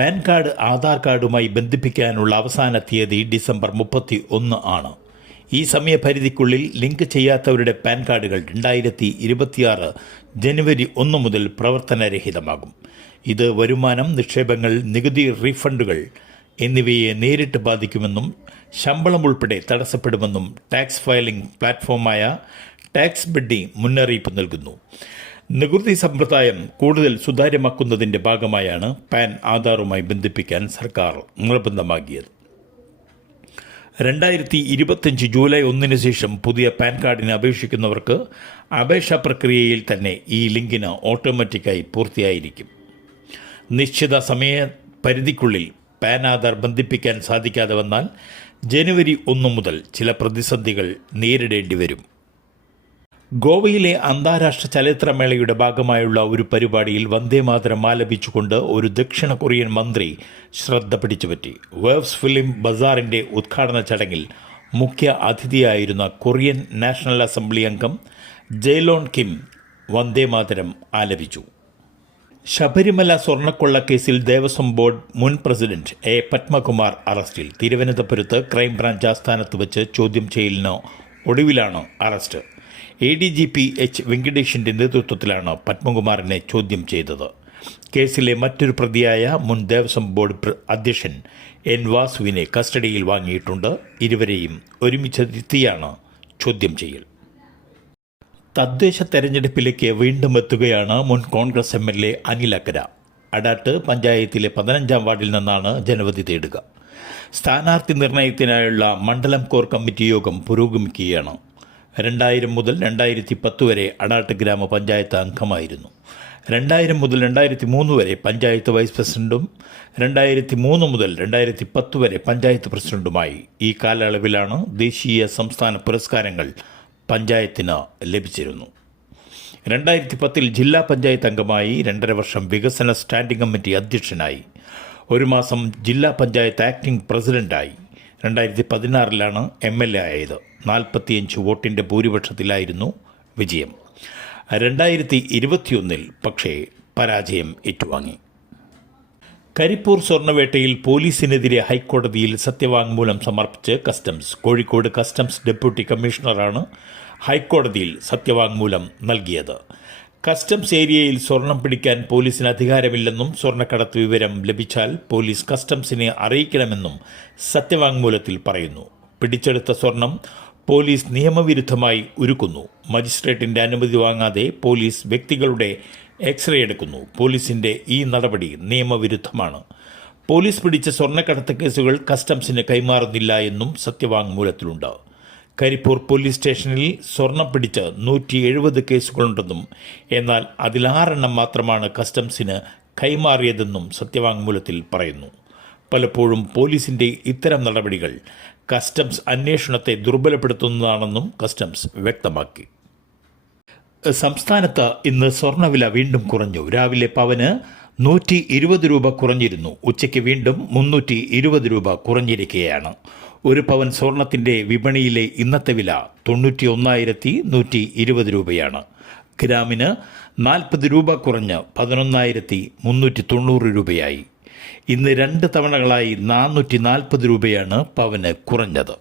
Pan card Aadhaar കാർഡുമായി ബന്ധിപ്പിക്കാനുള്ള അവസാന തീയതി December 31 ആണ്. ഈ സമയപരിധിക്കുള്ളിൽ ലിങ്ക് ചെയ്യാത്തവരുടെ പാൻ കാർഡുകൾ 2026 ജനുവരി 1 മുതൽ പ്രവർത്തനരഹിതമാകും. ഇത് വരുമാനം, നിക്ഷേപങ്ങൾ, നികുതി റീഫണ്ടുകൾ എന്നിവയെ നേരിട്ട് ബാധിക്കുമെന്നും ശമ്പളം ഉൾപ്പെടെ തടസ്സപ്പെടുമെന്നും ടാക്സ് ഫയലിംഗ് പ്ലാറ്റ്ഫോമായ ടാക്സ് ബഡ്ഡി മുന്നറിയിപ്പ് നൽകുന്നു. നികുതി സമ്പ്രദായം കൂടുതൽ സുതാര്യമാക്കുന്നതിൻ്റെ ഭാഗമായാണ് പാൻ ആധാറുമായി ബന്ധിപ്പിക്കാൻ സർക്കാർ നിർബന്ധമാക്കിയത്. 2025 ജൂലൈ 1 ശേഷം പുതിയ പാൻ കാർഡിന് അപേക്ഷിക്കുന്നവർക്ക് അപേക്ഷാ പ്രക്രിയയിൽ തന്നെ ഈ ലിങ്കിന് ഓട്ടോമാറ്റിക്കായി പൂർത്തിയായിരിക്കും. നിശ്ചിത സമയപരിധിക്കുള്ളിൽ പാൻ ആധാർ ബന്ധിപ്പിക്കാൻ സാധിക്കാതെ വന്നാൽ ജനുവരി 1 മുതൽ ചില പ്രതിസന്ധികൾ നേരിടേണ്ടി വരും. ഗോവയിലെ അന്താരാഷ്ട്ര ചലച്ചിത്രമേളയുടെ ഭാഗമായുള്ള ഒരു പരിപാടിയിൽ വന്ദേമാതരം ആലപിച്ചുകൊണ്ട് ഒരു ദക്ഷിണ കൊറിയൻ മന്ത്രി ശ്രദ്ധ പിടിച്ചുപറ്റി. വേവ്സ് ഫിലിം ബസാറിൻ്റെ ഉദ്ഘാടന ചടങ്ങിൽ മുഖ്യ അതിഥിയായിരുന്ന കൊറിയൻ നാഷണൽ അസംബ്ലി അംഗം ജെയ്ലോൺ കിം വന്ദേമാതരം ആലപിച്ചു. ശബരിമല സ്വർണ്ണക്കൊള്ളക്കേസിൽ ദേവസ്വം ബോർഡ് മുൻ പ്രസിഡന്റ് എ പത്മകുമാർ അറസ്റ്റിൽ. തിരുവനന്തപുരത്ത് ക്രൈംബ്രാഞ്ച് ആസ്ഥാനത്ത് വെച്ച് ചോദ്യം ചെയ്യലിന് ഒടുവിലാണ് അറസ്റ്റ്. ADGP എച്ച് വെങ്കടേഷിൻ്റെ നേതൃത്വത്തിലാണ് പത്മകുമാറിനെ ചോദ്യം ചെയ്തത്. കേസിലെ മറ്റൊരു പ്രതിയായ മുൻ ദേവസ്വം ബോർഡ് അധ്യക്ഷൻ N വാസുവിനെ കസ്റ്റഡിയിൽ വാങ്ങിയിട്ടുണ്ട്. ഇരുവരെയും ഒരുമിച്ചെത്തിയാണ് ചോദ്യം ചെയ്യൽ. തദ്ദേശ തെരഞ്ഞെടുപ്പിലേക്ക് വീണ്ടും എത്തുകയാണ് മുൻ കോൺഗ്രസ് MLA അനിൽ അക്കര. അടാട്ട് പഞ്ചായത്തിലെ 15-ാം വാർഡിൽ നിന്നാണ് ജനവിധി തേടുക. സ്ഥാനാർത്ഥി നിർണയത്തിനായുള്ള മണ്ഡലം കോർ കമ്മിറ്റി യോഗം പുരോഗമിക്കുകയാണ്. 2000 മുതൽ 2010 വരെ അടാട്ട് ഗ്രാമപഞ്ചായത്ത് അംഗമായിരുന്നു. 2000 മുതൽ 2003 വരെ പഞ്ചായത്ത് വൈസ് പ്രസിഡന്റും 2003 മുതൽ 2010 വരെ പഞ്ചായത്ത് പ്രസിഡന്റുമായി. ഈ കാലയളവിലാണ് ദേശീയ സംസ്ഥാന പുരസ്കാരങ്ങൾ പഞ്ചായത്തിന് ലഭിച്ചിരുന്നു. 2010 ജില്ലാ പഞ്ചായത്ത് അംഗമായി, 2.5 വർഷം വികസന സ്റ്റാൻഡിംഗ് കമ്മിറ്റി അധ്യക്ഷനായി, 1 മാസം ജില്ലാ പഞ്ചായത്ത് ആക്ടിംഗ് പ്രസിഡന്റായി. 2016 MLA ആയത്. 45 വോട്ടിൻ്റെ ഭൂരിപക്ഷത്തിലായിരുന്നു വിജയം. 2021 പക്ഷേ പരാജയം ഏറ്റുവാങ്ങി. കരിപ്പൂർ സ്വർണ്ണവേട്ടയിൽ പോലീസിനെതിരെ ഹൈക്കോടതിയിൽ സത്യവാങ്മൂലം സമർപ്പിച്ച് കസ്റ്റംസ്. കോഴിക്കോട് കസ്റ്റംസ് ഡെപ്യൂട്ടി കമ്മീഷണറാണ് ഹൈക്കോടതിയിൽ സത്യവാങ്മൂലം നൽകിയത്. കസ്റ്റംസ് ഏരിയയിൽ സ്വർണം പിടിക്കാൻ പോലീസിന് അധികാരമില്ലെന്നും സ്വർണ്ണക്കടത്ത് വിവരം ലഭിച്ചാൽ പോലീസ് കസ്റ്റംസിനെ അറിയിക്കണമെന്നും സത്യവാങ്മൂലത്തിൽ പറയുന്നു. പിടിച്ചെടുത്ത സ്വർണം പോലീസ് നിയമവിരുദ്ധമായി ഉരുക്കുന്നു. മജിസ്ട്രേറ്റിൻ്റെ അനുമതി വാങ്ങാതെ പോലീസ് വ്യക്തികളുടെ എക്സ്റേ എടുക്കുന്നു. പോലീസിൻ്റെ ഈ നടപടി നിയമവിരുദ്ധമാണ്. പോലീസ് പിടിച്ച സ്വർണ്ണക്കടത്ത് കേസുകൾ കസ്റ്റംസിന് കൈമാറുന്നില്ല എന്നും സത്യവാങ്മൂലത്തിലുണ്ട്. കരിപ്പൂർ പോലീസ് സ്റ്റേഷനിൽ സ്വർണം പിടിച്ച് 170 കേസുകളുണ്ടെന്നും എന്നാൽ അതിൽ 6 മാത്രമാണ് കസ്റ്റംസിന് കൈമാറിയതെന്നും സത്യവാങ്മൂലത്തിൽ പറയുന്നു. പലപ്പോഴും പോലീസിൻ്റെ ഇത്തരം നടപടികൾ കസ്റ്റംസ് അന്വേഷണത്തെ ദുർബലപ്പെടുത്തുന്നതാണെന്നും കസ്റ്റംസ് വ്യക്തമാക്കി. സംസ്ഥാനത്ത് ഇന്ന് സ്വർണ്ണവില വീണ്ടും കുറഞ്ഞു. രാവിലെ പവന് 120 രൂപ കുറഞ്ഞിരുന്നു. ഉച്ചയ്ക്ക് വീണ്ടും 320 രൂപ കുറഞ്ഞിരിക്കുകയാണ്. ഒരു പവൻ സ്വർണത്തിൻ്റെ വിപണിയിലെ ഇന്നത്തെ വില 91,120 രൂപയാണ്. ഗ്രാമിന് 40 രൂപ കുറഞ്ഞ് 11,390 രൂപയായി. ഇന്ന് 2 തവണകളായി 440 രൂപയാണ് പവന് കുറഞ്ഞത്.